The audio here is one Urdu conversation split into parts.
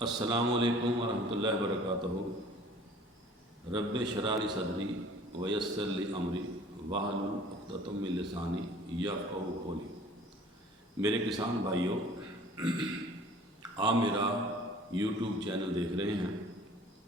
السلام علیکم ورحمۃ اللہ وبرکاتہ۔ رب اشرح لی صدری ویسر لی امری واحلل عقدۃ من لسانی یفقہوا قولی۔ میرے کسان بھائیوں، آپ میرا یوٹیوب چینل دیکھ رہے ہیں۔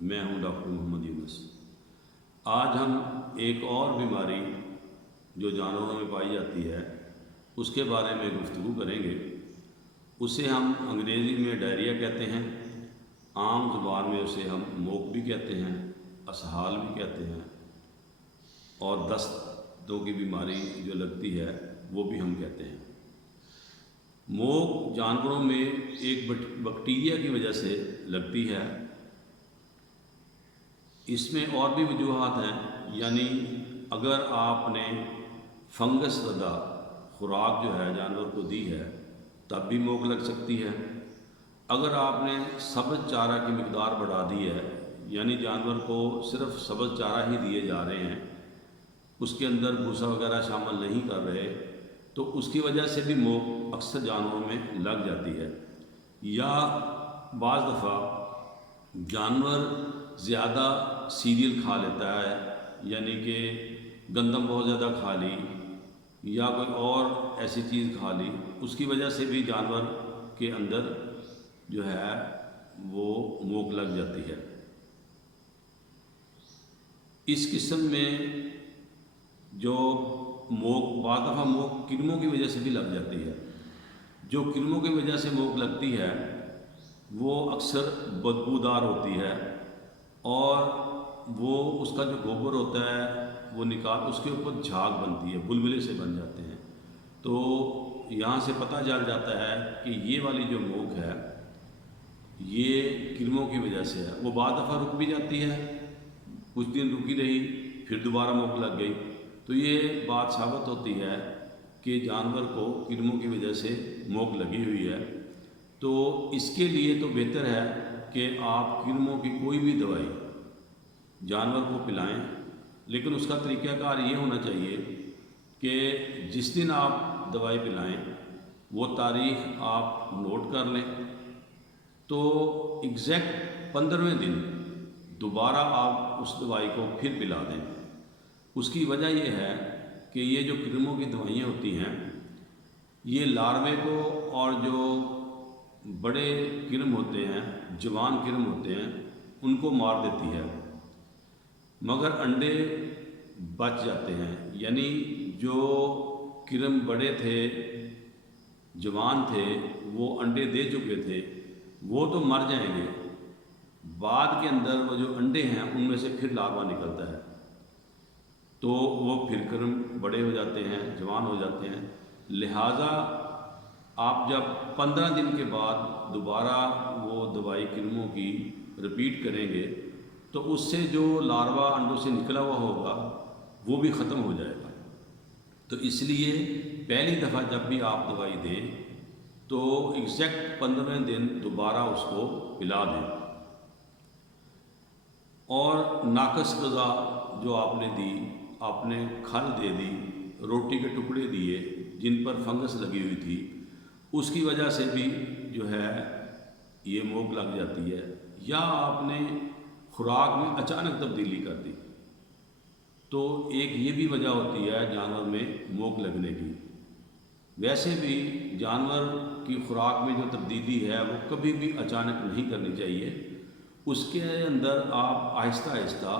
میں ہوں ڈاکٹر محمد یونس۔ آج ہم ایک اور بیماری جو جانوروں میں پائی جاتی ہے اس کے بارے میں گفتگو کریں گے۔ اسے ہم انگریزی میں ڈائریا کہتے ہیں، عام زبان میں اسے ہم موک بھی کہتے ہیں، اسہال بھی کہتے ہیں، اور دستوں کی بیماری جو لگتی ہے وہ بھی ہم کہتے ہیں۔ موک جانوروں میں ایک بیکٹیریا کی وجہ سے لگتی ہے۔ اس میں اور بھی وجوہات ہیں، یعنی اگر آپ نے فنگس زدہ خوراک جو ہے جانور کو دی ہے تب بھی موک لگ سکتی ہے۔ اگر آپ نے سبز چارہ کی مقدار بڑھا دی ہے، یعنی جانور کو صرف سبز چارہ ہی دیے جا رہے ہیں، اس کے اندر بھوسا وغیرہ شامل نہیں کر رہے، تو اس کی وجہ سے بھی موک اکثر جانوروں میں لگ جاتی ہے۔ یا بعض دفعہ جانور زیادہ سیریل کھا لیتا ہے، یعنی کہ گندم بہت زیادہ کھا لی یا کوئی اور ایسی چیز کھا لی، اس کی وجہ سے بھی جانور کے اندر جو ہے وہ موک لگ جاتی ہے۔ اس قسم میں جو موک بعض دفعہ موک کرموں کی وجہ سے بھی لگ جاتی ہے۔ جو کرموں کی وجہ سے موک لگتی ہے وہ اکثر بدبودار ہوتی ہے، اور وہ اس کا جو گوبر ہوتا ہے وہ نکال اس کے اوپر جھاگ بنتی ہے، بلبلے سے بن جاتے ہیں۔ تو یہاں سے پتہ چل جاتا ہے کہ یہ والی جو موک ہے یہ کرموں کی وجہ سے ہے۔ وہ بعض دفعہ رک بھی جاتی ہے، کچھ دن رکی رہی، پھر دوبارہ موک لگ گئی، تو یہ بات ثابت ہوتی ہے کہ جانور کو کرموں کی وجہ سے موک لگی ہوئی ہے۔ تو اس کے لیے تو بہتر ہے کہ آپ کرموں کی کوئی بھی دوائی جانور کو پلائیں، لیکن اس کا طریقہ کار یہ ہونا چاہیے کہ جس دن آپ دوائی پلائیں وہ تاریخ آپ نوٹ کر لیں، تو ایگزیکٹ 15ویں دن دوبارہ آپ اس دوائی کو پھر پلا دیں۔ اس کی وجہ یہ ہے کہ یہ جو کرموں کی دوائیاں ہوتی ہیں یہ لاروے کو اور جو بڑے کرم ہوتے ہیں، جوان کرم ہوتے ہیں، ان کو مار دیتی ہے، مگر انڈے بچ جاتے ہیں۔ یعنی جو کرم بڑے تھے، جوان تھے، وہ انڈے دے چکے تھے، وہ تو مر جائیں گے، بعد کے اندر وہ جو انڈے ہیں ان میں سے پھر لاروا نکلتا ہے، تو وہ پھر کرم بڑے ہو جاتے ہیں، جوان ہو جاتے ہیں۔ لہٰذا آپ جب 15 دن کے بعد دوبارہ وہ دوائی کرموں کی رپیٹ کریں گے تو اس سے جو لاروا انڈوں سے نکلا ہوا ہوگا وہ بھی ختم ہو جائے گا۔ تو اس لیے پہلی دفعہ جب بھی آپ دوائی دیں تو ایگزیکٹ 15ویں دن دوبارہ اس کو پلا دیں۔ اور ناقص غذا جو آپ نے دی، آپ نے کھل دے دی، روٹی کے ٹکڑے دیے جن پر فنگس لگی ہوئی تھی، اس کی وجہ سے بھی جو ہے یہ موک لگ جاتی ہے۔ یا آپ نے خوراک میں اچانک تبدیلی کر دی تو ایک یہ بھی وجہ ہوتی ہے جانور میں موک لگنے کی۔ ویسے بھی جانور کی خوراک میں جو تبدیلی ہے وہ کبھی بھی اچانک نہیں کرنی چاہیے، اس کے اندر آپ آہستہ آہستہ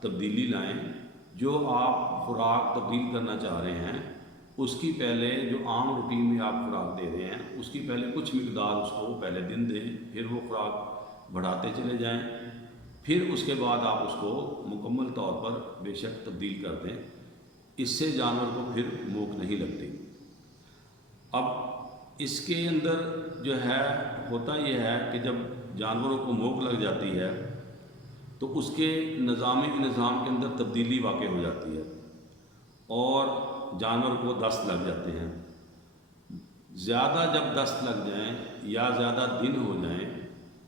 تبدیلی لائیں۔ جو آپ خوراک تبدیل کرنا چاہ رہے ہیں اس کی پہلے جو عام روٹین میں آپ خوراک دے رہے ہیں اس کی پہلے کچھ مقدار اس کو پہلے دن دیں، پھر وہ خوراک بڑھاتے چلے جائیں، پھر اس کے بعد آپ اس کو مکمل طور پر بے شک تبدیل کر دیں۔ اس سے جانور کو پھر موک نہیں لگتی۔ اب اس کے اندر جو ہے ہوتا یہ ہے کہ جب جانوروں کو موک لگ جاتی ہے تو اس کے نظام کے اندر تبدیلی واقع ہو جاتی ہے اور جانور کو دست لگ جاتے ہیں۔ زیادہ جب دست لگ جائیں یا زیادہ دن ہو جائیں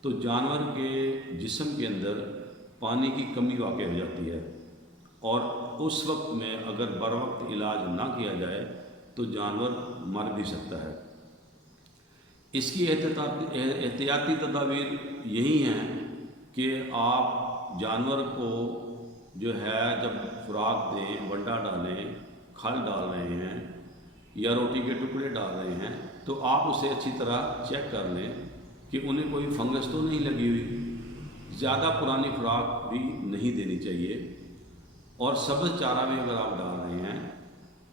تو جانور کے جسم کے اندر پانی کی کمی واقع ہو جاتی ہے، اور اس وقت میں اگر بر وقت علاج نہ کیا جائے تو جانور مر بھی سکتا ہے۔ اس کی احتیاطی تدابیر یہی ہیں کہ آپ جانور کو جو ہے جب خوراک دیں، بنڈا ڈالیں، کھل ڈال رہے ہیں یا روٹی کے ٹکڑے ڈال رہے ہیں، تو آپ اسے اچھی طرح چیک کر لیں کہ انہیں کوئی فنگس تو نہیں لگی ہوئی۔ زیادہ پرانی خوراک بھی نہیں دینی چاہیے، اور سبز چارہ بھی اگر آپ ڈال رہے ہیں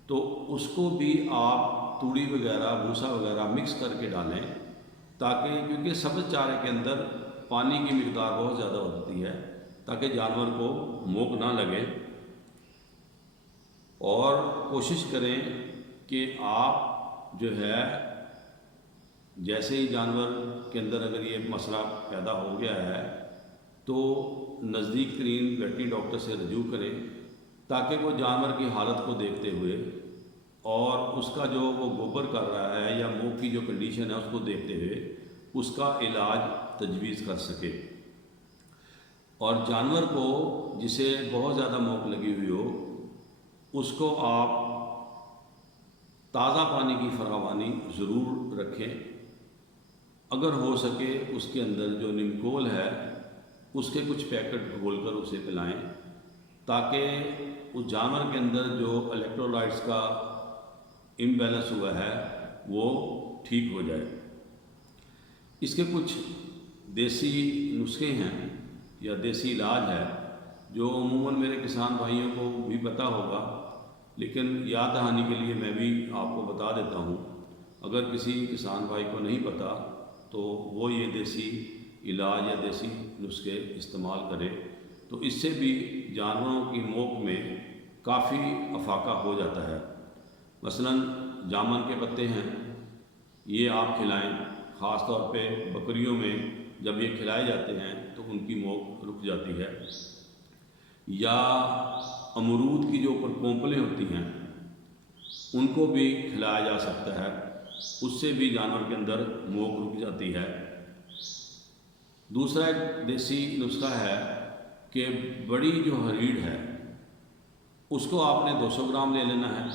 تو اس کو بھی آپ توڑی وغیرہ، بھوسا وغیرہ مکس کر کے ڈالیں، تاکہ کیونکہ سبز چارے کے اندر پانی کی مقدار بہت زیادہ ہوتی ہے، تاکہ جانور کو موک نہ لگے۔ اور کوشش کریں کہ آپ جو ہے جیسے ہی جانور کے اندر اگر یہ مسئلہ پیدا ہو گیا ہے تو نزدیک ترین ویٹری ڈاکٹر سے رجوع کریں، تاکہ وہ جانور کی حالت کو دیکھتے ہوئے اور اس کا جو وہ گوبر کر رہا ہے یا منہ کی جو کنڈیشن ہے اس کو دیکھتے ہوئے اس کا علاج تجویز کر سکے۔ اور جانور کو جسے بہت زیادہ موک لگی ہوئی ہو اس کو آپ تازہ پانی کی فراوانی ضرور رکھیں، اگر ہو سکے اس کے اندر جو نیمکول ہے اس کے کچھ پیکٹ گھول کر اسے پلائیں، تاکہ اس جانور کے اندر جو الیکٹرولائٹس کا امبیلنس ہوا ہے وہ ٹھیک ہو جائے۔ اس کے کچھ دیسی نسخے ہیں یا دیسی علاج ہے جو عموماً میرے کسان بھائیوں کو بھی پتہ ہوگا، لیکن یاد دہانی کے لیے میں بھی آپ کو بتا دیتا ہوں۔ اگر کسی کسان بھائی کو نہیں پتہ تو وہ یہ دیسی علاج یا دیسی نسخے استعمال کرے، تو اس سے بھی جانوروں کی موک میں کافی افاقہ ہو جاتا ہے۔ مثلاً جامن کے پتے ہیں، یہ آپ کھلائیں، خاص طور پہ بکریوں میں جب یہ کھلائے جاتے ہیں تو ان کی موک رک جاتی ہے۔ یا امرود کی جو اوپر پومپلیں ہوتی ہیں ان کو بھی کھلایا جا سکتا ہے، اس سے بھی جانور کے اندر موک رک جاتی ہے۔ دوسرا ایک دیسی نسخہ ہے کہ بڑی جو ہریڑ ہے اس کو آپ نے 200 گرام لے لینا ہے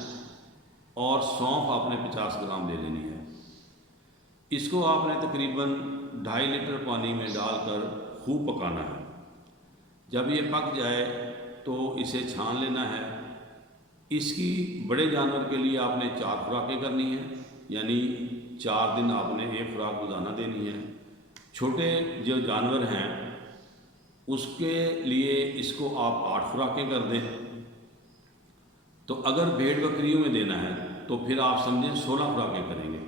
اور سونف آپ نے 50 گرام لے لینی ہے۔ اس کو آپ نے تقریباً 2.5 لیٹر پانی میں ڈال کر خوب پکانا ہے۔ جب یہ پک جائے تو اسے چھان لینا ہے۔ اس کی بڑے جانور کے لیے آپ نے 4 خوراکیں کرنی ہیں، یعنی 4 دن آپ نے ایک خوراک روزانہ دینی ہے۔ چھوٹے جو جانور ہیں اس کے لیے اس کو آپ 8 خوراکیں کر دیں۔ تو اگر بھیڑ بکریوں میں دینا ہے تو پھر آپ سمجھیں 16 خوراکیں کریں گے،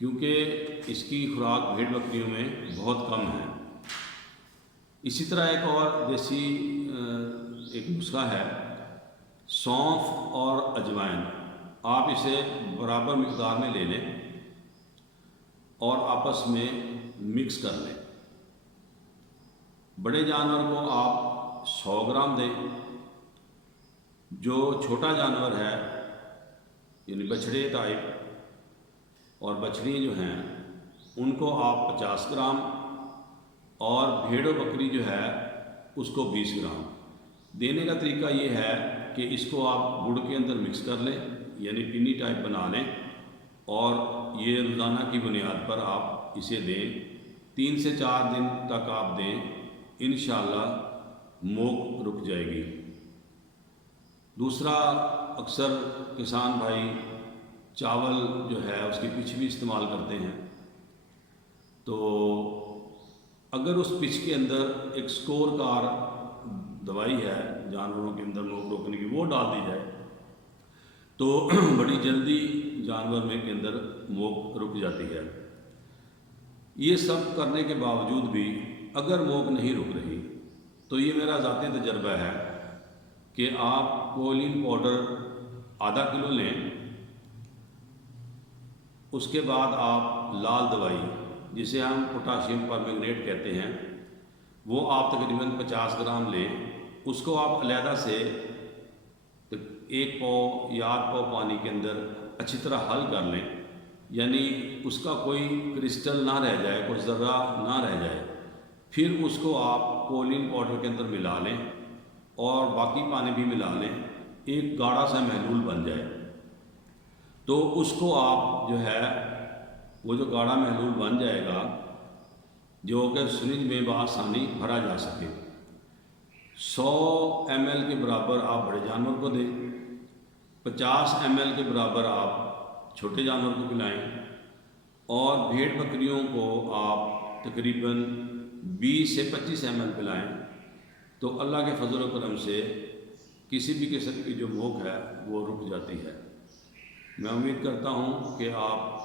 کیونکہ اس کی خوراک بھیڑ بکریوں میں بہت کم ہے۔ اسی طرح ایک اور دیسی ایک نسخہ ہے، سونف اور اجوائن، آپ اسے برابر مقدار میں لے لیں اور آپس میں مکس کر لیں۔ بڑے جانور کو آپ 100 گرام دیں، جو چھوٹا جانور ہے یعنی بچھڑے ٹائپ اور بچھڑیاں جو ہیں ان کو آپ 50 گرام، اور بھیڑ و بکری جو ہے اس کو 20 گرام۔ دینے کا طریقہ یہ ہے کہ اس کو آپ گڑ کے اندر مکس کر لیں، یعنی پینی ٹائپ بنا لیں، اور یہ روزانہ کی بنیاد پر آپ اسے دیں۔ 3 سے 4 دن تک آپ دیں، انشاءاللہ موک رک جائے گی۔ دوسرا، اکثر کسان بھائی چاول جو ہے اس کی پچھ بھی استعمال کرتے ہیں، تو اگر اس پچھ کے اندر ایک سکور کار دوائی ہے جانوروں کے اندر موک روکنے کی، وہ ڈال دی جائے تو بڑی جلدی جانور میں کے اندر موک رک جاتی ہے۔ یہ سب کرنے کے باوجود بھی اگر موک نہیں رک رہی تو یہ میرا ذاتی تجربہ ہے کہ آپ کولین پاؤڈر آدھا کلو لیں، اس کے بعد آپ لال دوائی جسے ہم پوٹاشیم پرمنگنیٹ کہتے ہیں وہ آپ تقریباً 50 گرام لیں، اس کو آپ علیحدہ سے 1 پاؤ یا 8 پاؤ پانی کے اندر اچھی طرح حل کر لیں، یعنی اس کا کوئی کرسٹل نہ رہ جائے، کوئی ذرہ نہ رہ جائے۔ پھر اس کو آپ کولین پاؤڈر کے اندر ملا لیں اور باقی پانی بھی ملا لیں، ایک گاڑھا سا محلول بن جائے تو اس کو آپ جو ہے وہ جو گاڑھا محلول بن جائے گا جو کہ سرنج میں بآسانی بھرا جا سکے۔ 100 ml کے برابر آپ بڑے جانور کو دیں، 50 ml کے برابر آپ چھوٹے جانور کو پلائیں، اور بھیڑ بکریوں کو آپ تقریباً 20 سے 25 ml پلائیں، تو اللہ کے فضل و کرم سے کسی بھی قسم کی جو موک ہے وہ رک جاتی ہے۔ میں امید کرتا ہوں کہ آپ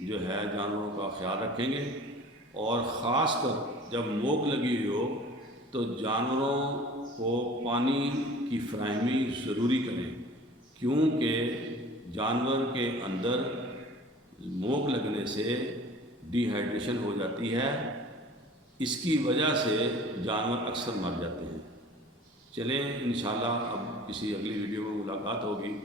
جو ہے جانوروں کا خیال رکھیں گے، اور خاص کر جب موک لگی ہوئی ہو تو جانوروں کو پانی کی فراہمی ضروری کریں، کیونکہ جانور کے اندر موک لگنے سے ڈی ہائیڈریشن ہو جاتی ہے، اس کی وجہ سے جانور اکثر مر جاتے ہیں۔ چلیں انشاءاللہ اب کسی اگلی ویڈیو میں ملاقات ہوگی۔